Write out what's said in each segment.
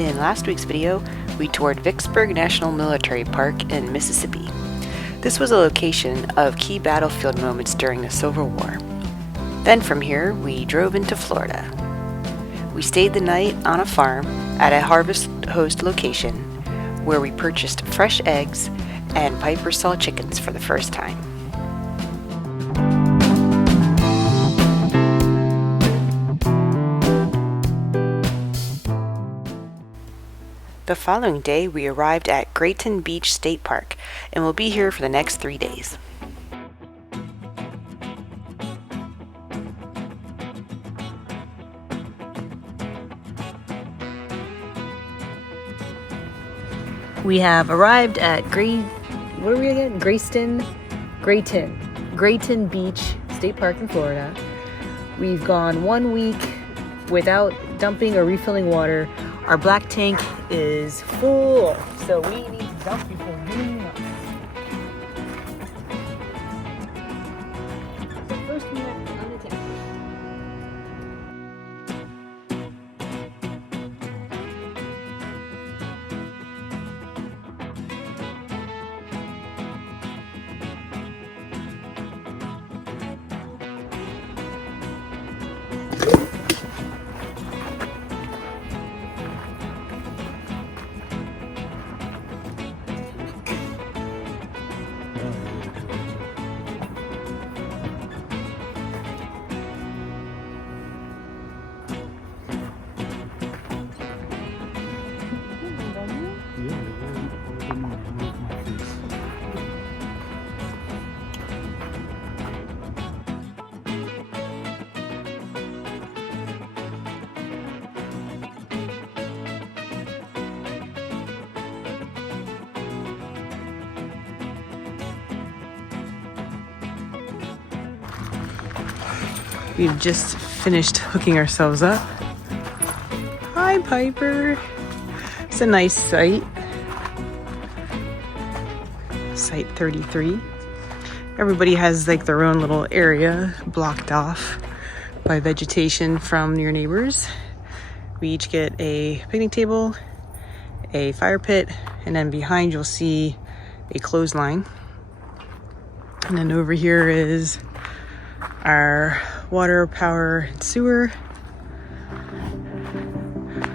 In last week's video, we toured Vicksburg National Military Park in Mississippi. This was a location of key battlefield moments during the Civil War. Then from here, we drove into Florida. We stayed the night on a farm at a Harvest Host location where we purchased fresh eggs and Piper saw chickens for the first time. The following day, we arrived at Grayton Beach State Park and will be here for the next 3 days. We have arrived at Grayton Beach State Park in Florida. We've gone 1 week without dumping or refilling water. Our black tank is full, so we need to dump before doing that. So first we have to unattach. We've just finished hooking ourselves up. Hi, Piper. It's a nice site. Site 33. Everybody has like their own little area blocked off by vegetation from your neighbors. We each get a picnic table, a fire pit, and then behind you'll see a clothesline. And then over here is our water, power, and sewer.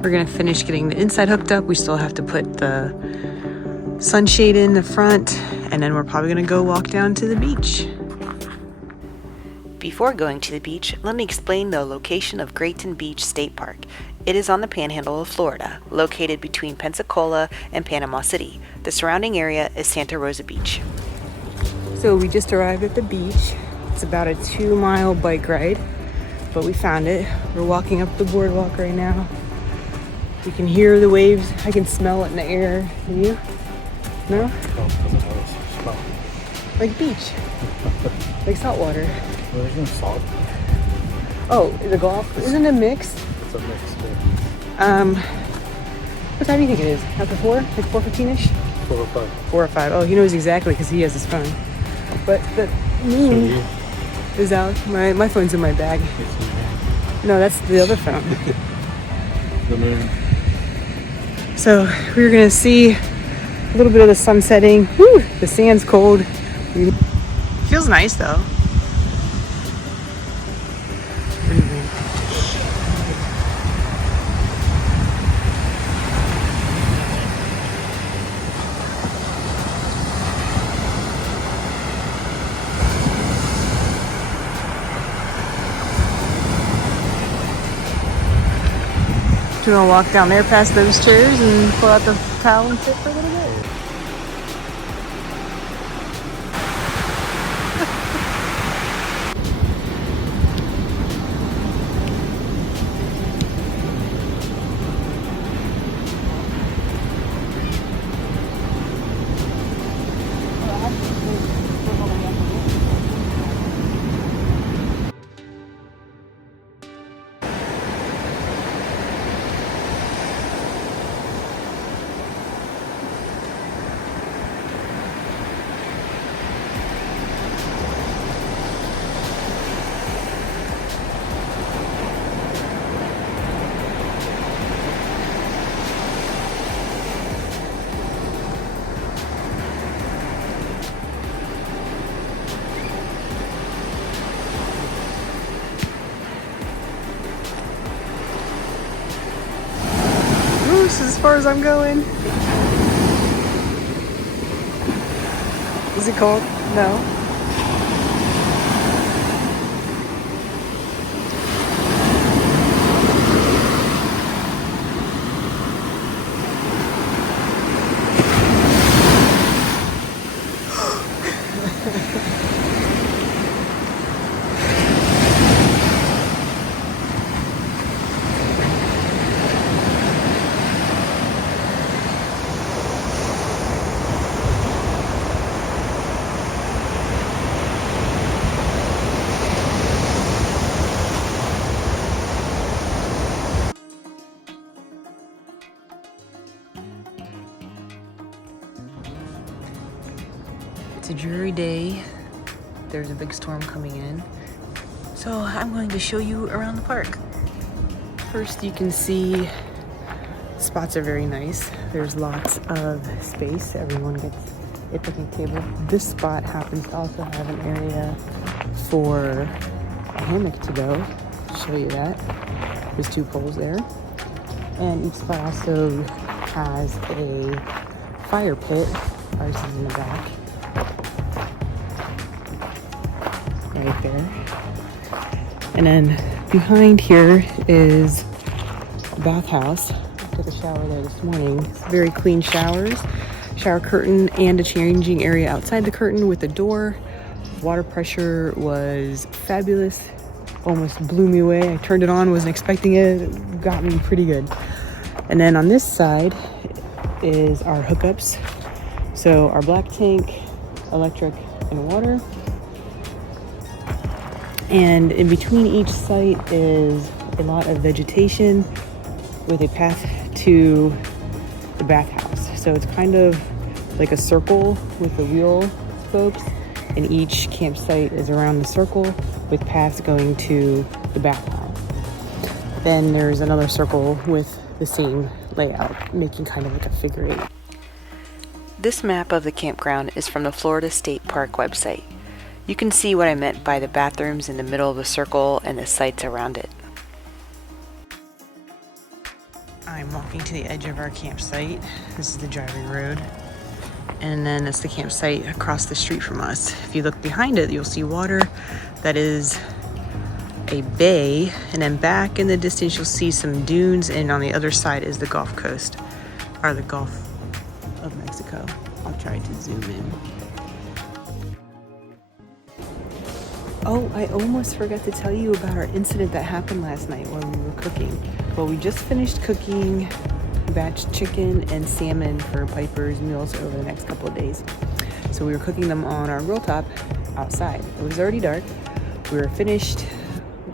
We're gonna finish getting the inside hooked up. We still have to put the sunshade in the front, and then we're probably gonna go walk down to the beach. Before going to the beach, let me explain the location of Grayton Beach State Park. It is on the panhandle of Florida, located between Pensacola and Panama City. The surrounding area is Santa Rosa Beach. So we just arrived at the beach. It's about a 2-mile bike ride, but we found it. We're walking up the boardwalk right now. You can hear the waves. I can smell it in the air. Can you? No? Smell. Like beach. Like salt water. Well, there's no salt. Oh, the golf? Isn't it a mix? It's a mix, too. What time do you think it is? After 4? Like 4:15-ish? 4 or 5. 4 or 5. Oh, he knows exactly because he has his phone. But the moon is out. My phone's in my bag. No, that's the other phone. The moon. So we're gonna see a little bit of the sun setting. Whew, the sand's cold. It feels nice though. We're gonna walk down there past those chairs and pull out the towel and sit for a little bit. This is as far as I'm going. Is it cold? No. It's a dreary day. There's a big storm coming in. So I'm going to show you around the park. First, you can see spots are very nice. There's lots of space. Everyone gets a picnic table. This spot happens to also have an area for a hammock to go. I'll show you that. There's 2 poles there. And each spot also has a fire pit. Ours is in the back. Right there. And then behind here is a bathhouse. I took a shower there this morning. It's very clean showers, shower curtain, and a changing area outside the curtain with a door. Water pressure was fabulous. Almost blew me away. I turned it on, wasn't expecting it. It got me pretty good. And then on this side is our hookups. So our black tank, electric, and water. And in between each site is a lot of vegetation with a path to the bathhouse. So it's kind of like a circle with the wheel spokes, and each campsite is around the circle with paths going to the bathhouse. Then there's another circle with the same layout, making kind of like a figure 8. This map of the campground is from the Florida State Park website. You can see what I meant by the bathrooms in the middle of the circle and the sites around it. I'm walking to the edge of our campsite. This is the driving road. And then that's the campsite across the street from us. If you look behind it, you'll see water. That is a bay. And then back in the distance, you'll see some dunes. And on the other side is the Gulf Coast, or the Gulf of Mexico. I'll try to zoom in. Oh, I almost forgot to tell you about our incident that happened last night while we were cooking. Well, we just finished cooking batch chicken and salmon for Piper's meals over the next couple of days. So we were cooking them on our grill top outside. It was already dark. We were finished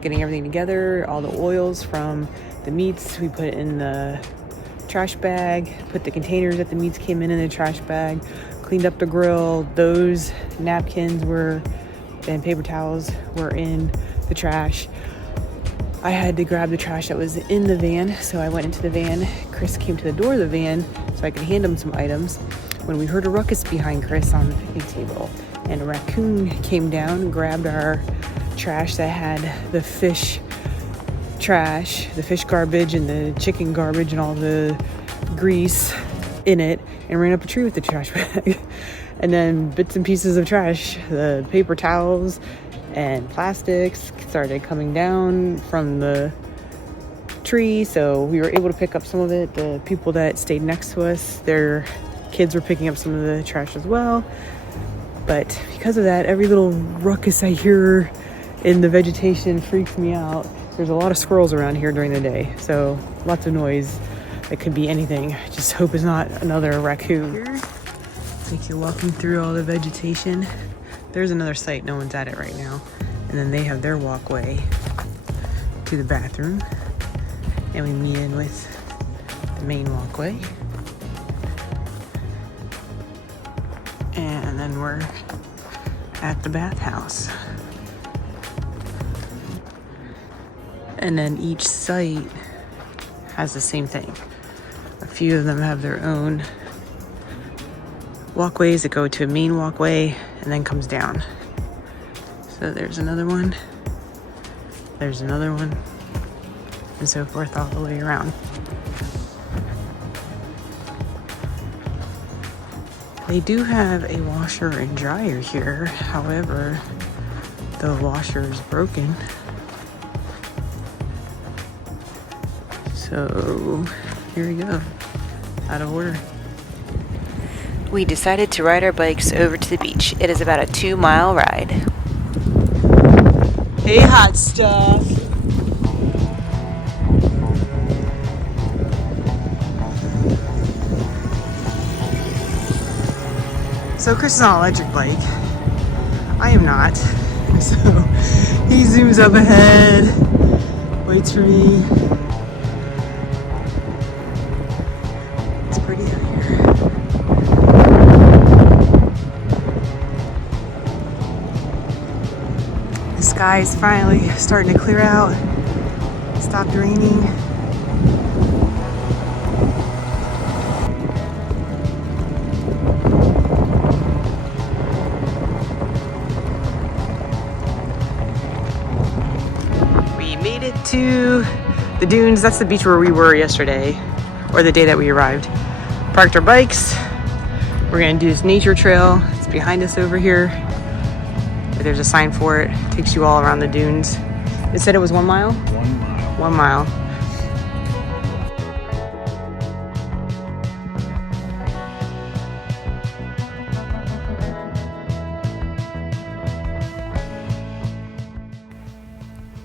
getting everything together, all the oils from the meats. We put it in the trash bag, put the containers that the meats came in the trash bag, cleaned up the grill. Those napkins and paper towels were in the trash. I had to grab the trash that was in the van, so I went into the van. Chris came to the door of the van so I could hand him some items when we heard a ruckus behind Chris on the picnic table. And a raccoon came down and grabbed our trash that had the fish trash, the fish garbage and the chicken garbage and all the grease in it, and ran up a tree with the trash bag. And then bits and pieces of trash, the paper towels and plastics started coming down from the tree. So we were able to pick up some of it. The people that stayed next to us, their kids were picking up some of the trash as well. But because of that, every little ruckus I hear in the vegetation freaks me out. There's a lot of squirrels around here during the day, so lots of noise. It could be anything. I just hope it's not another raccoon. Like you're walking through all the vegetation. There's another site, no one's at it right now. And then they have their walkway to the bathroom. And we meet in with the main walkway. And then we're at the bathhouse. And then each site has the same thing. A few of them have their own walkways that go to a main walkway and then comes down. So there's another one, there's another one, and so forth all the way around. They do have a washer and dryer here. However, the washer is broken. So here we go. Out of order. We decided to ride our bikes over to the beach. It is about a 2-mile ride. Hey, hot stuff. So Chris is on an electric bike. I am not. So he zooms up ahead, waits for me. It's pretty out here. The sky is finally starting to clear out. Stopped raining. Made it to the dunes. That's the beach where we were yesterday, or the day that we arrived. Parked our bikes. We're gonna do this nature trail. It's behind us over here. There's a sign for it. It takes you all around the dunes. It said it was 1 mile? 1 mile. 1 mile.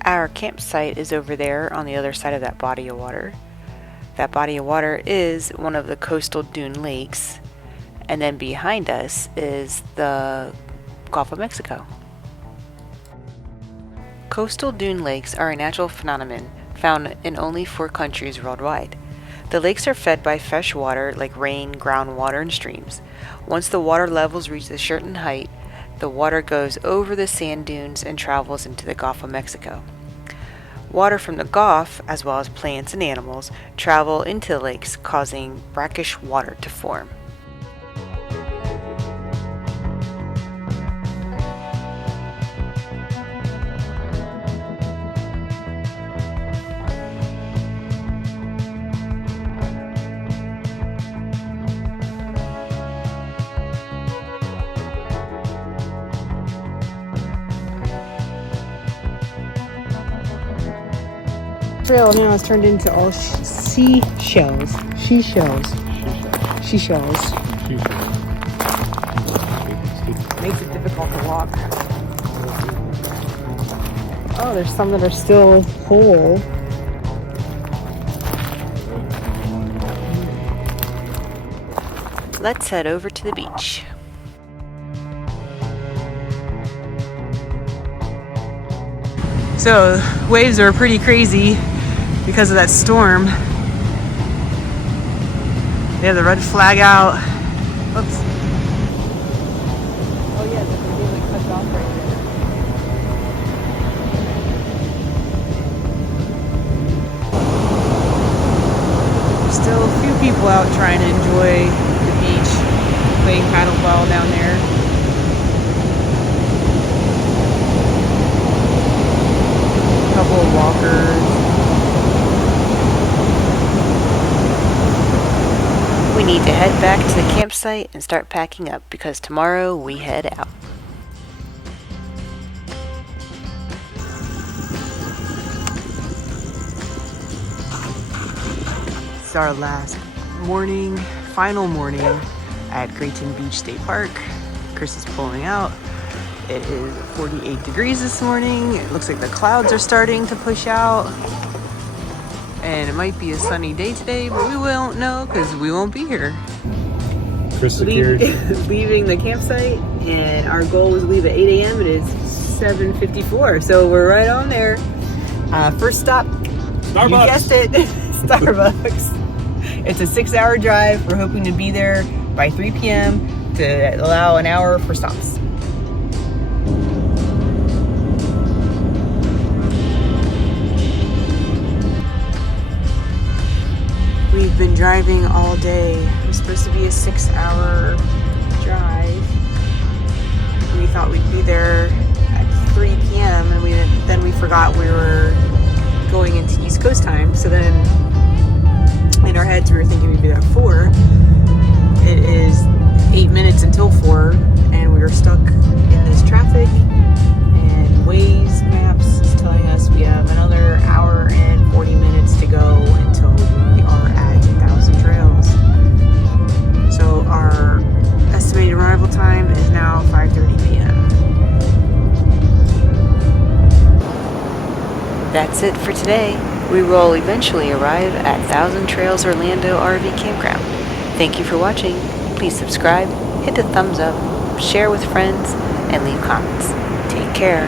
Our campsite is over there on the other side of that body of water. That body of water is one of the coastal dune lakes, and then behind us is the Gulf of Mexico. Coastal dune lakes are a natural phenomenon found in only 4 countries worldwide. The lakes are fed by fresh water like rain, groundwater, and streams. Once the water levels reach a certain height, the water goes over the sand dunes and travels into the Gulf of Mexico. Water from the Gulf, as well as plants and animals, travel into the lakes, causing brackish water to form. Trail now is turned into all seashells. Seashells. Seashells. Makes it difficult to walk. Oh, there's some that are still whole. Let's head over to the beach. So, waves are pretty crazy because of that storm. They have the red flag out. Oops. Oh yeah, they really cut it off right there. There's still a few people out trying to enjoy the beach, playing paddleball down there. Couple of walkers. We need to head back to the campsite and start packing up because tomorrow we head out. It's our last morning, final morning at Grayton Beach State Park. Chris is pulling out. It is 48 degrees this morning. It looks like the clouds are starting to push out. And it might be a sunny day today, but we won't know because we won't be here. Chris secured. Leaving the campsite, and our goal was to leave at 8 a.m. It is 7:54, so we're right on there. First stop, Starbucks. You guessed it, Starbucks. It's a 6-hour drive. We're hoping to be there by 3 p.m. to allow an hour for stops. We've been driving all day. It was supposed to be a 6-hour drive. We thought we'd be there at 3 p.m. and then we forgot we were going into East Coast time. So then in our heads we were thinking we'd be there at 4. It is 8 minutes until 4, and we were stuck in this traffic, and Waze Maps is telling us we have another hour and 40 minutes to go until we are at 1,000 Trails. So our estimated arrival time is now 5:30 p.m. That's it for today. We will eventually arrive at 1,000 Trails Orlando RV Campground. Thank you for watching. Please subscribe, hit the thumbs up, share with friends, and leave comments. Take care.